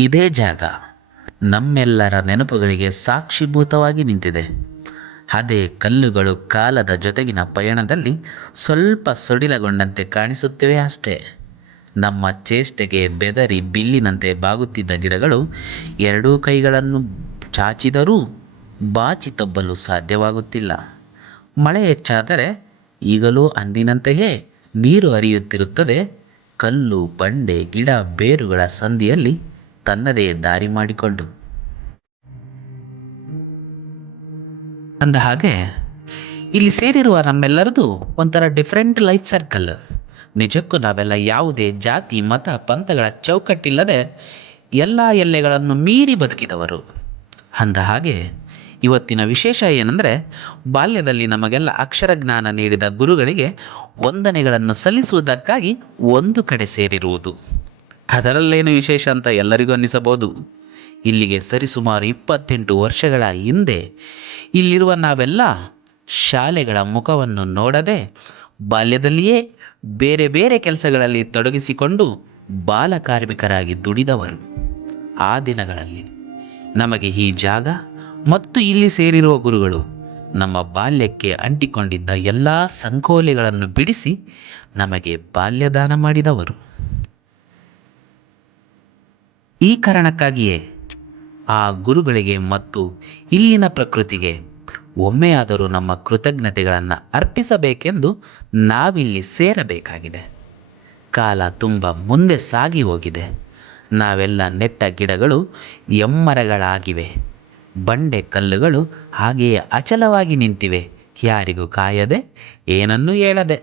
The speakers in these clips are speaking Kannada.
ಇದೇ ಜಾಗ ನಮ್ಮೆಲ್ಲರ ನೆನಪುಗಳಿಗೆ ಸಾಕ್ಷೀಭೂತವಾಗಿ ನಿಂತಿದೆ. ಅದೇ ಕಲ್ಲುಗಳು ಕಾಲದ ಜೊತೆಗಿನ ಪಯಣದಲ್ಲಿ ಸ್ವಲ್ಪ ಸಡಿಲಗೊಂಡಂತೆ ಕಾಣಿಸುತ್ತಿವೆ ಅಷ್ಟೇ. ನಮ್ಮ ಚೇಷ್ಟೆಗೆ ಬೆದರಿ ಬಿಲ್ಲಿನಂತೆ ಬಾಗುತ್ತಿದ್ದ ಗಿಡಗಳು ಎರಡೂ ಕೈಗಳನ್ನು ಚಾಚಿದರೂ ಬಾಚಿ ತಬ್ಬಲು ಸಾಧ್ಯವಾಗುತ್ತಿಲ್ಲ. ಮಳೆ ಹೆಚ್ಚಾದರೆ ಈಗಲೂ ಅಂದಿನಂತೆಯೇ ನೀರು ಹರಿಯುತ್ತಿರುತ್ತದೆ. ಕಲ್ಲು ಬಂಡೆ ಗಿಡ ಬೇರುಗಳ ಸಂದಿಯಲ್ಲಿ ತನ್ನದೇ ದಾರಿ ಮಾಡಿಕೊಂಡು. ಅಂದ ಹಾಗೆ ಇಲ್ಲಿ ಸೇರಿರುವ ನಮ್ಮೆಲ್ಲರದು ಒಂಥರ ಡಿಫ್ರೆಂಟ್ ಲೈಫ್ ಸರ್ಕಲ್. ನಿಜಕ್ಕೂ ನಾವೆಲ್ಲ ಯಾವುದೇ ಜಾತಿ ಮತ ಪಂಥಗಳ ಚೌಕಟ್ಟಿಲ್ಲದೆ ಎಲ್ಲ ಎಲ್ಲೆಗಳನ್ನು ಮೀರಿ ಬದುಕಿದವರು. ಅಂದ ಹಾಗೆ ಇವತ್ತಿನ ವಿಶೇಷ ಏನಂದರೆ, ಬಾಲ್ಯದಲ್ಲಿ ನಮಗೆಲ್ಲ ಅಕ್ಷರ ಜ್ಞಾನ ನೀಡಿದ ಗುರುಗಳಿಗೆ ವಂದನೆಗಳನ್ನು ಸಲ್ಲಿಸುವುದಕ್ಕಾಗಿ ಒಂದು ಕಡೆ ಸೇರಿರುವುದು. ಅದರಲ್ಲೇನು ವಿಶೇಷ ಅಂತ ಎಲ್ಲರಿಗೂ ಅನ್ನಿಸಬಹುದು. ಇಲ್ಲಿಗೆ ಸರಿಸುಮಾರು 28 ವರ್ಷಗಳ ಹಿಂದೆ ಇಲ್ಲಿರುವ ನಾವೆಲ್ಲ ಶಾಲೆಗಳ ಮುಖವನ್ನು ನೋಡದೆ ಬಾಲ್ಯದಲ್ಲಿಯೇ ಬೇರೆ ಬೇರೆ ಕೆಲಸಗಳಲ್ಲಿ ತೊಡಗಿಸಿಕೊಂಡು ಬಾಲ ಕಾರ್ಮಿಕರಾಗಿ ದುಡಿದವರು. ಆ ದಿನಗಳಲ್ಲಿ ನಮಗೆ ಈ ಜಾಗ ಮತ್ತು ಇಲ್ಲಿ ಸೇರಿರುವ ಗುರುಗಳು ನಮ್ಮ ಬಾಲ್ಯಕ್ಕೆ ಅಂಟಿಕೊಂಡಿದ್ದ ಎಲ್ಲ ಸಂಕೋಲೆಗಳನ್ನು ಬಿಡಿಸಿ ನಮಗೆ ಬಾಲ್ಯದಾನ ಮಾಡಿದವರು. ಈ ಕಾರಣಕ್ಕಾಗಿಯೇ ಆ ಗುರುಗಳಿಗೆ ಮತ್ತು ಇಲ್ಲಿನ ಪ್ರಕೃತಿಗೆ ಒಮ್ಮೆಯಾದರೂ ನಮ್ಮ ಕೃತಜ್ಞತೆಗಳನ್ನು ಅರ್ಪಿಸಬೇಕೆಂದು ನಾವಿಲ್ಲಿ ಸೇರಬೇಕಾಗಿದೆ. ಕಾಲ ತುಂಬ ಮುಂದೆ ಸಾಗಿ ಹೋಗಿದೆ. ನಾವೆಲ್ಲ ನೆಟ್ಟ ಗಿಡಗಳು ಎಮ್ಮರಗಳಾಗಿವೆ. ಬಂಡೆ ಕಲ್ಲುಗಳು ಹಾಗೆಯೇ ಅಚಲವಾಗಿ ನಿಂತಿವೆ, ಯಾರಿಗೂ ಕಾಯದೆ ಏನನ್ನೂ ಹೇಳದೆ.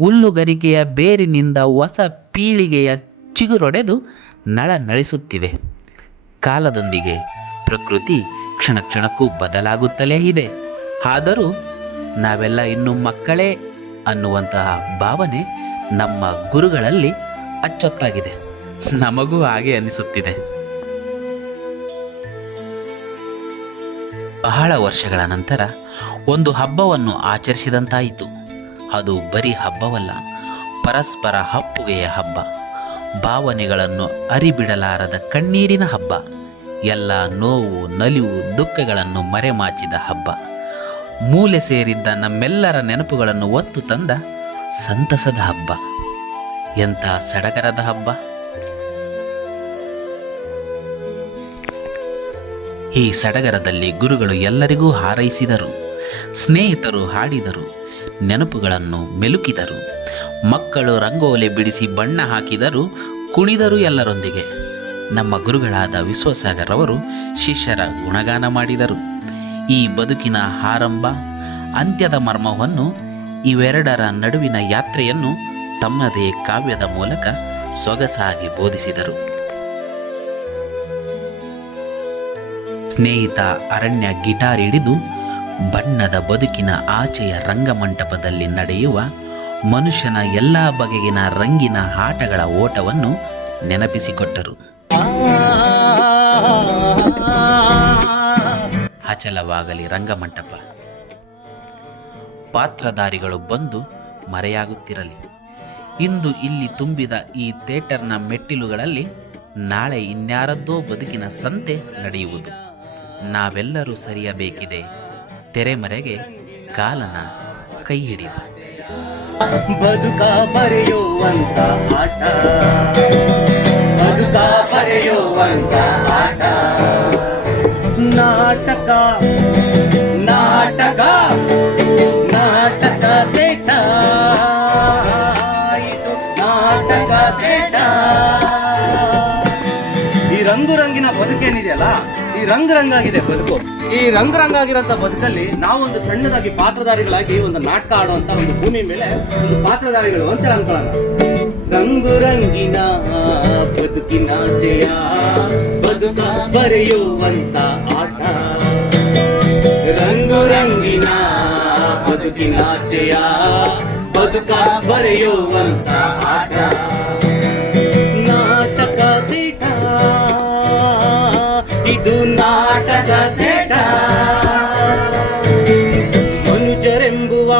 ಹುಲ್ಲುಗರಿಕೆಯ ಬೇರಿನಿಂದ ಹೊಸ ಪೀಳಿಗೆಯ ಚಿಗುರೊಡೆದು ನಳಿಸುತ್ತಿವೆ. ಕಾಲದೊಂದಿಗೆ ಪ್ರಕೃತಿ ಕ್ಷಣ ಕ್ಷಣಕ್ಕೂ ಬದಲಾಗುತ್ತಲೇ ಇದೆ. ಆದರೂ ನಾವೆಲ್ಲ ಇನ್ನೂ ಮಕ್ಕಳೇ ಅನ್ನುವಂತಹ ಭಾವನೆ ನಮ್ಮ ಗುರುಗಳಲ್ಲಿ ಅಚ್ಚೊತ್ತಾಗಿದೆ. ನಮಗೂ ಹಾಗೆ ಅನಿಸುತ್ತಿದೆ. ಬಹಳ ವರ್ಷಗಳ ನಂತರ ಒಂದು ಹಬ್ಬವನ್ನು ಆಚರಿಸಿದಂತಾಯಿತು. ಅದು ಬರೀ ಹಬ್ಬವಲ್ಲ, ಪರಸ್ಪರ ಅಪ್ಪುಗೆಯ ಹಬ್ಬ, ಭಾವನೆಗಳನ್ನು ಅರಿಬಿಡಲಾರದ ಕಣ್ಣೀರಿನ ಹಬ್ಬ, ಎಲ್ಲ ನೋವು ನಲಿವು ದುಃಖಗಳನ್ನು ಮರೆಮಾಚಿದ ಹಬ್ಬ, ಮೂಲೆ ಸೇರಿದ್ದ ನಮ್ಮೆಲ್ಲರ ನೆನಪುಗಳನ್ನು ಒತ್ತು ತಂದ ಸಂತಸದ ಹಬ್ಬ. ಎಂಥ ಸಡಗರದ ಹಬ್ಬ! ಈ ಸಡಗರದಲ್ಲಿ ಗುರುಗಳು ಎಲ್ಲರಿಗೂ ಹಾರೈಸಿದರು, ಸ್ನೇಹಿತರು ಹಾಡಿದರು, ನೆನಪುಗಳನ್ನು ಮೆಲುಕಿದರು, ಮಕ್ಕಳು ರಂಗೋಲೆ ಬಿಡಿಸಿ ಬಣ್ಣ ಹಾಕಿದರು, ಕುಣಿದರು ಎಲ್ಲರೊಂದಿಗೆ. ನಮ್ಮ ಗುರುಗಳಾದ ವಿಶ್ವಸಾಗರ್ ಅವರು ಶಿಷ್ಯರ ಗುಣಗಾನ ಮಾಡಿದರು. ಈ ಬದುಕಿನ ಆರಂಭ ಅಂತ್ಯದ ಮರ್ಮವನ್ನು, ಇವೆರಡರ ನಡುವಿನ ಯಾತ್ರೆಯನ್ನು ತಮ್ಮದೇ ಕಾವ್ಯದ ಮೂಲಕ ಸೊಗಸಾಗಿ ಬೋಧಿಸಿದರು. ಸ್ನೇಹಿತ ಅರಣ್ಯ ಗಿಟಾರ್ ಹಿಡಿದು ಬಣ್ಣದ ಬದುಕಿನ ಆಚೆಯ ರಂಗಮಂಟಪದಲ್ಲಿ ನಡೆಯುವ ಮನುಷ್ಯನ ಎಲ್ಲ ಬಗೆಗಿನ ರಂಗಿನ ಆಟಗಳ ಓಟವನ್ನು ನೆನಪಿಸಿಕೊಟ್ಟರು. ಅಚಲವಾಗಲಿ ರಂಗಮಂಟಪ, ಪಾತ್ರಧಾರಿಗಳು ಬಂದು ಮರೆಯಾಗುತ್ತಿರಲಿ. ಇಂದು ಇಲ್ಲಿ ತುಂಬಿದ ಈ ಥಿಯೇಟರ್ನ ಮೆಟ್ಟಿಲುಗಳಲ್ಲಿ ನಾಳೆ ಇನ್ಯಾರದ್ದೋ ಬದುಕಿನ ಸಂತೆ ನಡೆಯುವುದು. ನಾವೆಲ್ಲರೂ ಸರಿಯಬೇಕಿದೆ ತೆರೆಮರೆಗೆ ಕಾಲನ ಕೈ ಹಿಡಿದು. ಬದುಕ ಬರೆಯುವಂತ ಆಟ, ಬದುಕ ಬರೆಯುವಂತ ಆಟ, ನಾಟಕ ನಾಟಕ ನಾಟಕ ತೇಟ, ಇದು ನಾಟಕ ತೇಟ. ಈ ರಂಗುರಂಗಿನ ಬದುಕೇನಿದೆಯಲ್ಲ, ಈ ರಂಗಾಗಿದೆ ಬದುಕು. ಈ ರಂಗಾಗಿರೋಂಥ ಬದುಕಲ್ಲಿ ನಾವೊಂದು ಸಣ್ಣದಾಗಿ ಪಾತ್ರಧಾರಿಗಳಾಗಿ ಒಂದು ನಾಟಕ ಆಡುವಂತ ಒಂದು ಭೂಮಿ ಮೇಲೆ ಒಂದು ಪಾತ್ರಧಾರಿಗಳು ಅಂತ ಅನ್ಕೊಳ್ಳೋಣ. ರಂಗುರಂಗಿನ ಬದುಕಿನ ಜಯ, ಬದುಕ ಬರೆಯುವಂತ ಆಟ, ರಂಗುರಂಗಿನ ಬದುಕಿನ ಜಯ, ಬದುಕ ಬರೆಯುವಂತ ಆಟ, ನಾಟಕ ತೇಟ, ಇದು ನಾಟಕ ತೇಟ. ಮನುಜರೆಂಬುವ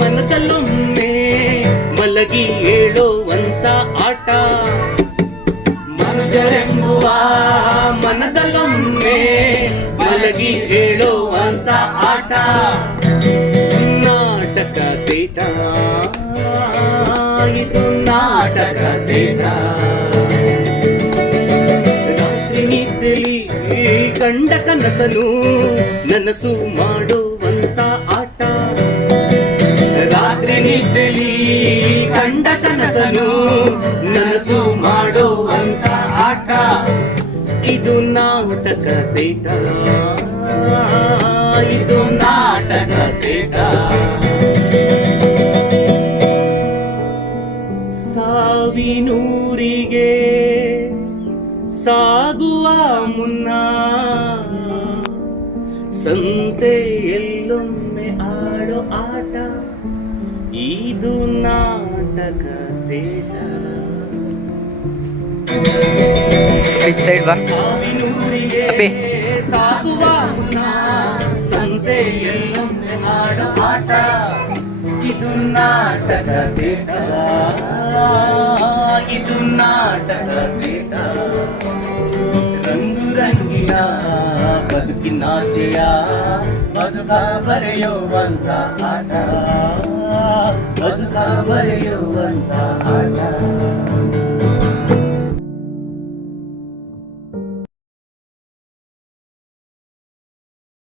ಮನದಲ್ಲೊಮ್ಮೆ ಮಲಗಿ ಹೇಳುವಂತ ಆಟ, ಮನುಜರೆ ಎಂಬುವ ಮನದಲ್ಲೊಮ್ಮೆ ಮಲಗಿ ಹೇಳುವಂತ ಆಟ ನಾಟಕ ತೇಟ, ಇದು ನಾಟಕ ತೇಟ. ರಾತ್ರಿ ನಿದ್ದೆಲಿ ಕಂಡ ಕನಸನು ನನಸು ಮಾಡುವಂತ ಆಟ. ರಾತ್ರಿ ನಿದ್ದೆಲಿ ಕಂಡ ಕನಸನು ನನಸು ಮಾಡುವಂತ ಆಟ. ಇದು ನಾಟಕ ತೇಟ, ಇದು ನಾಟಕ ತೇಟ. ಸಾವಿನೂರಿಗೆ ಸಾಗುವ ಮುನ್ನ ಸಂತೆಯಲ್ಲೊಮ್ಮೆ ಆಡೋ ಆಟ. ಇದು ನಾಟಕ ತೇಟ. ಸಾವಿನೂರಿಗೆ ಸಾಗುವ ಮುನ್ನ ಸಂತೆಯಲ್ಲೊಮ್ಮೆ ಆಡೋ ಆಟ. ಇದು ನಾಟಕ ತೇಟ, ಇದು ನಾಟಕ ತೇಟ. ರಂಗು ರಂಗಿನ ಬದುಕಿನಾಚೆಯ ಬದುಕ ಬರೆಯುವಂತ ಆಟ, ಬದುಕ ಬರೆಯುವಂತ ಆಟ.